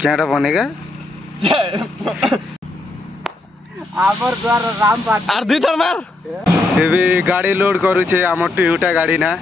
क्या बनेगा आमर द्वार राम पाट आर दुई थर मार एबे गाड़ी लोड करू छे हमर टोयोटा गाड़ी ना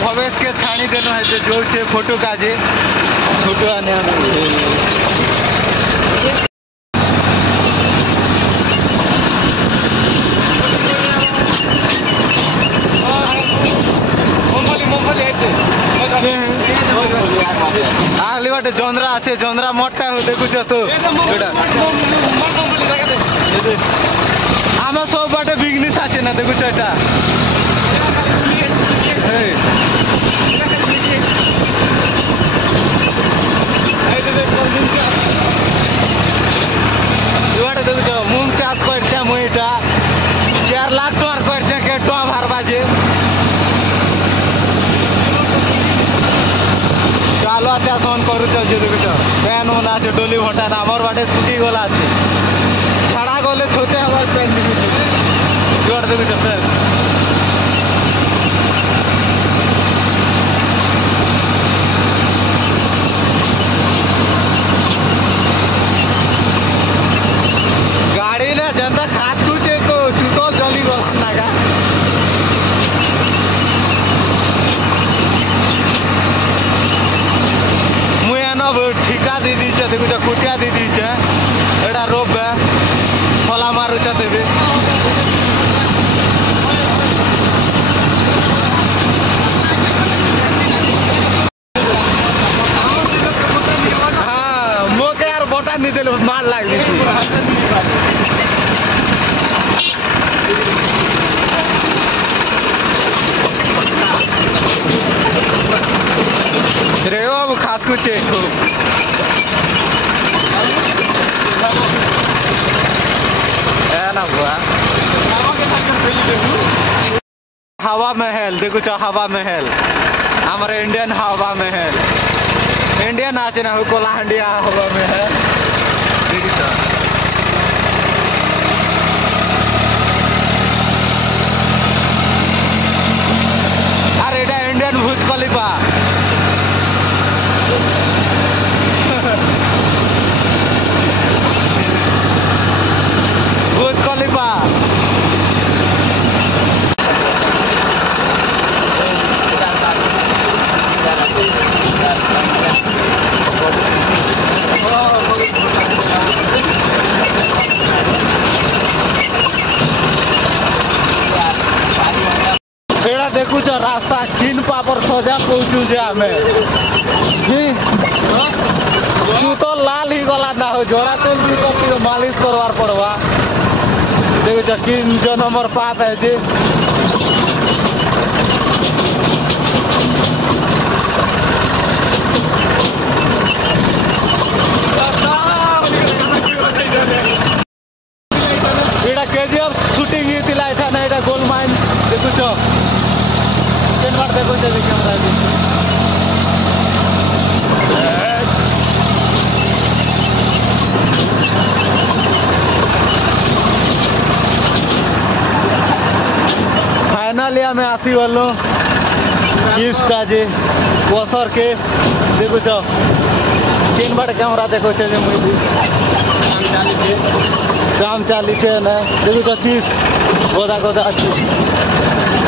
भवेश के छाणी देनो है जो छे फोटो काजे फोटो आने आगली बाटे जोंद्रा আছে जोंद्रा मोटा हो देखुछ तो आमा सब बाटे बिजनेस আছে ना देखुछ এটা मूंग चाष कर मुईटा 4 लाख टका कर भारवा जे चालुआ चाष करुच देखुच पैन मन आज डोली भंटा आमर बाटे सुखी गला छाड़ा गले छोचे हमार पैन जुआड़ देखुछ से गाड़ी ने जनता खात कुचे को चुतल जली गला नागा ठिका दी दीचे देखुछ कुटिया दी दीचे एटा रोप फला मारुछ तेबे हाँ मोके यार बोटा नहीं देले मार लागली रे बाबू खास कुछ ना हुआ हवा महल देखो तो हवा महल हमारे इंडियन हवा महल इंडियन आचे ना कोलाहंडिया हवा महल अरे एटा इंडियन भुज खलीफा भुज खलीफा एड़ा देखुछ रास्ता किन पापर सजा पहुँचू जे आमे जूतो लाल ही गला ना हो जोड़ा तेल जूतो मालिश करवार पड़वा देखुछ किन जो नंबर पाप है जी एड़ा केजीएफ शूटिंग ही थिला एठा ना एटा गोल्ड माइन देखुछ केन बार देखुछ जे कैमरा जी फाइनली हमें आसी वालों इसका जी वसर के देखुछ केन बार कैमरा देखुछ जे मुई काम चाली छे ना देखुछ चीज गोदा गोदा अच्छी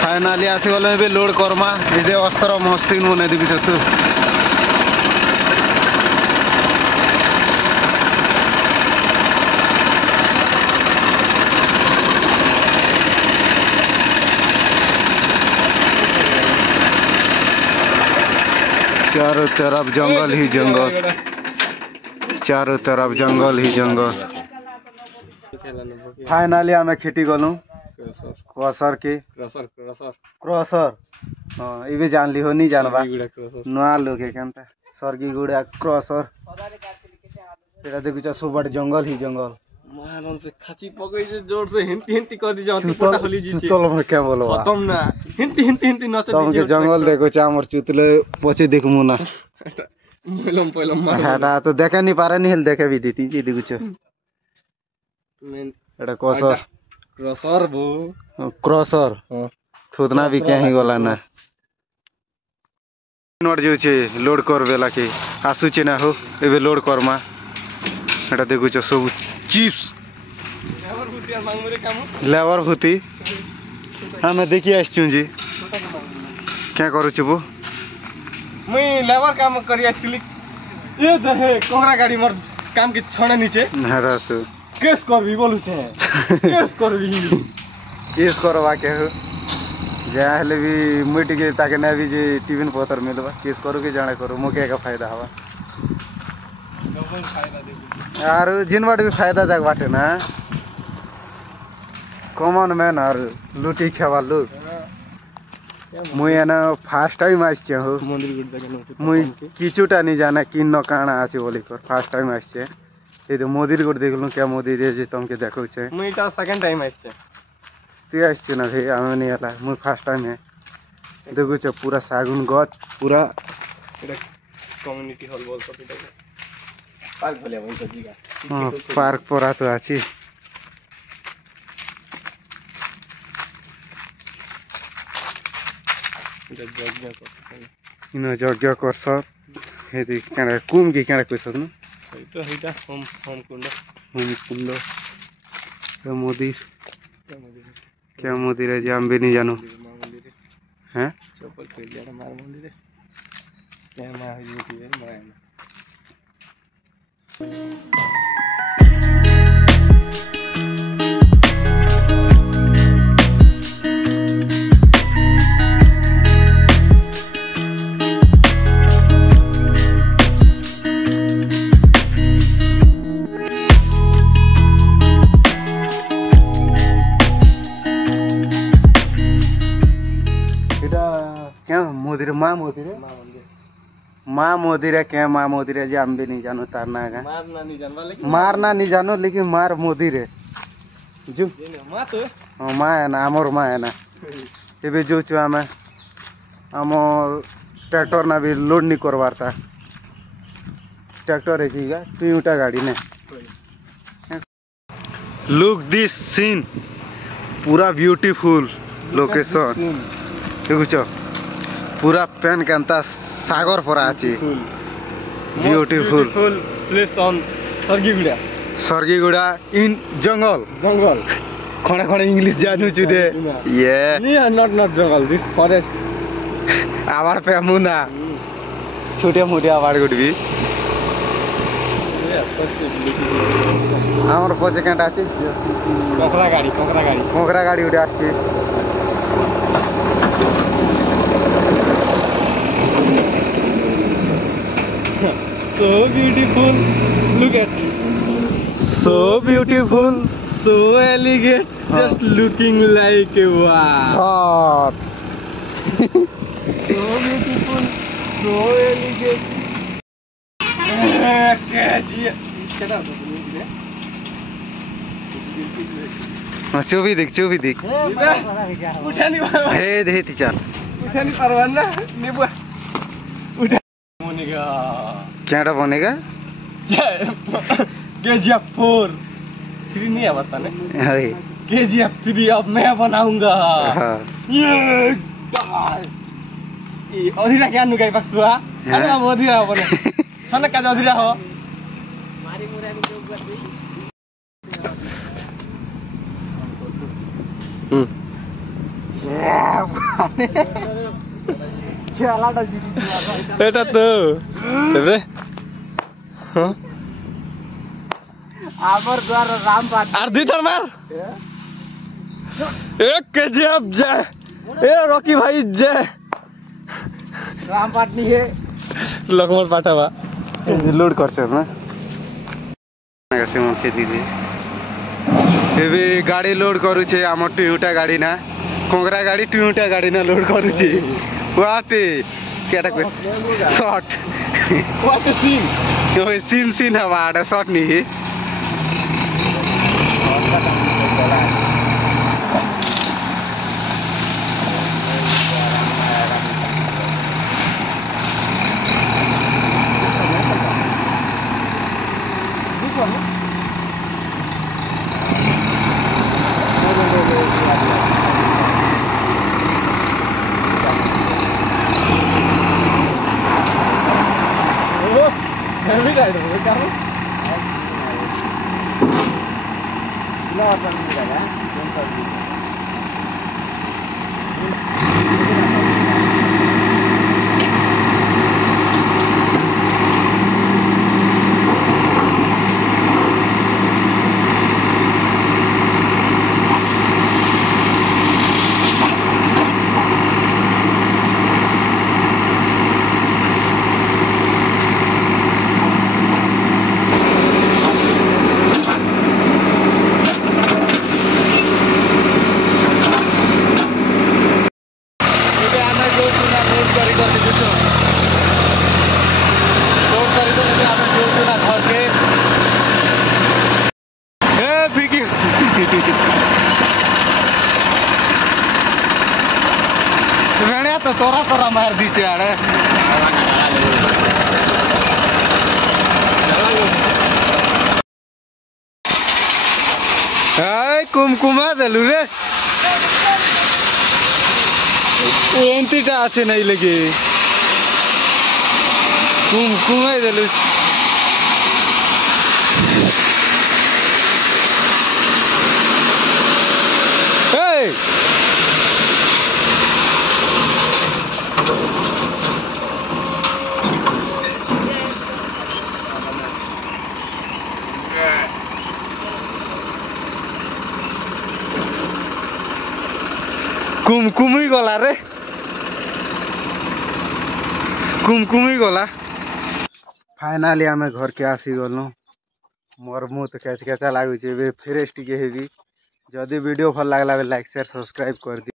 फाइनली आसी वाले भी लोड करमा इजे अस्त्र मस्ती मने देखुछ तू चारों तरफ जंगल ही जंगल चारों तरफ जंगल ही जंगल फाइनली हमें खेती गलु क्रसर के क्रसर हाँ ये जान ली हो नहीं जानबा नुआ लोग केनता सरगी गुड़ा क्रसर एटा देखुछ सुबड़ जंगल ही जंगल मारन से खाची पकई जे जोर से हिंती हिंती कर दी जाती पटा होली जी चुतल में क्या बोलो खत्म ना हिंती हिंती हिंती नच दी तुमके जंगल देखो चामर चुतले पछे देखमु ना पहिलम पहिलम मार हेटा तो देखे नहीं पारे नहीं हेल देखे भी देती जी देखुछ मेन एटा क्रसर क्रसर बो क्रसर थुतना भी क्या ही गला ना नोट जो छे लोड कर बेला के आसु छे ना हो एबे लोड करमा एटा देखुछ सब चिप्स लेबर भूति हमें देखिए आसचु जी क्या करू छबो मैं लेबर काम करी आसली ये जहे कोहरा गाड़ी मर काम के छणे नीचे हरा तो केस करबी बोलु छे केस करबी केस करवा के हो जा हले भी मुटी के ताके ना भी जे टिफिन पतर मिलबा केस करू के जाने करू मोके का फायदा हवा यार जिन बाटे भी फायदा जाग बाटे ना कॉमन मैन और लूटी खेवा लोग मुई एना फास्ट टाइम आछे हो मुई किछुटा नहीं जाना किन काना आछे बोली कर फास्ट टाइम आछे ए तो मोदीर गोट देखलु क्या मोदी रे जे तुमके देखौ छे मुई ता सेकंड टाइम आछे तू आछे ना भाई आमे नहीं हला मुई फास्ट टाइम है দেখুছ পুরা শাগুন গছ পুরা এটা কমিউনিটি হল বলতো এটাকে পার্ক ভলিয়া বলতো দিগা পার্ক পরা তো আছে এটা যজ্ঞ করতে ইনো যজ্ঞ করছ হেদি কেনে কুম কি কেনে কইছ না এইটা এইটা হোম কুণ্ড কুণ্ড মন্দির কে মন্দিরে যে আমি নি জানো হ্যাঁ চপল পেলিয়াটা মার মন্দিরে কে মা হইছে কি মা मोदी माँ मोदी क्या माँ मोदी जे हम भी नहीं जानो तार ना मारना नहीं जानो लेकिन मार मोदी रे जो माँ है ना आमर माँ है ना ये जो चु आम ट्रैक्टर ना भी लोड नहीं करवार था ट्रैक्टर है की टोयोटा गाड़ी ने लुक दिस सीन पूरा ब्यूटीफुल लोकेशन देखुच पूरा पेन केनता सागर परा अछि ब्यूटीफुल प्लेस ऑन सरगीगुड़ा इन जंगल जंगल खणे खणे इंग्लिश जानू चुदे ये नॉट जंगल दिस फॉरेस्ट आवार पे मुना छोटे मोटे आवार गुड भी हमर पछे केनटा अछि कोकरा गाड़ी उडे आछि So beautiful, look at. So beautiful, so elegant, just looking like a wow. Hot. So beautiful, so elegant. चुभी देख उठा नहीं पारवा हे दे चल उठा नहीं पारवा ना नेबुआ उठा बनेगा क्या बनेगा KGF 4 3 नहीं है बताने KGF 3 अब मैं बनाऊंगा ये अधीरा क्या नुगाई पक्षुआ अरे अब अधीरा बने सनक का अधीरा हो मारी मुरा को जो गद्दी এটা তো তবে আমার দ্বার রামপাট আর দুই থর মার এক কেজিএফ জয় এ রকি ভাই জয় রামপাট নিয়ে লকমর পাঠাবা लोड करछ ना से मन से दीदी एबे गाड़ी लोड करू छे हमर टोयोटा गाड़ी ना कोंगरा गाड़ी टोयोटा गाड़ी ना लोड करू छे वाटे केटा को शॉट व्हाट अ सीन यो सीन हवा आडा शॉट नहीं Heavy rider, वो क्या है? ना अपन नहीं लगा, कौन सा भी? तोरा तोरा मार दीचे आड़े कुमकुमा देलु रे एमतीटा आछे नहीं लगे कुमकुमाई देलु कुमकुमी गला रे कुमकुमी गला फाइनाली आमे घर के आसी गलु मोर मुँह तो कैच कैचा लागुचे फेरेस टिके हेबी जदि वीडियो भल लागला लाइक शेयर सब्सक्राइब कर दी।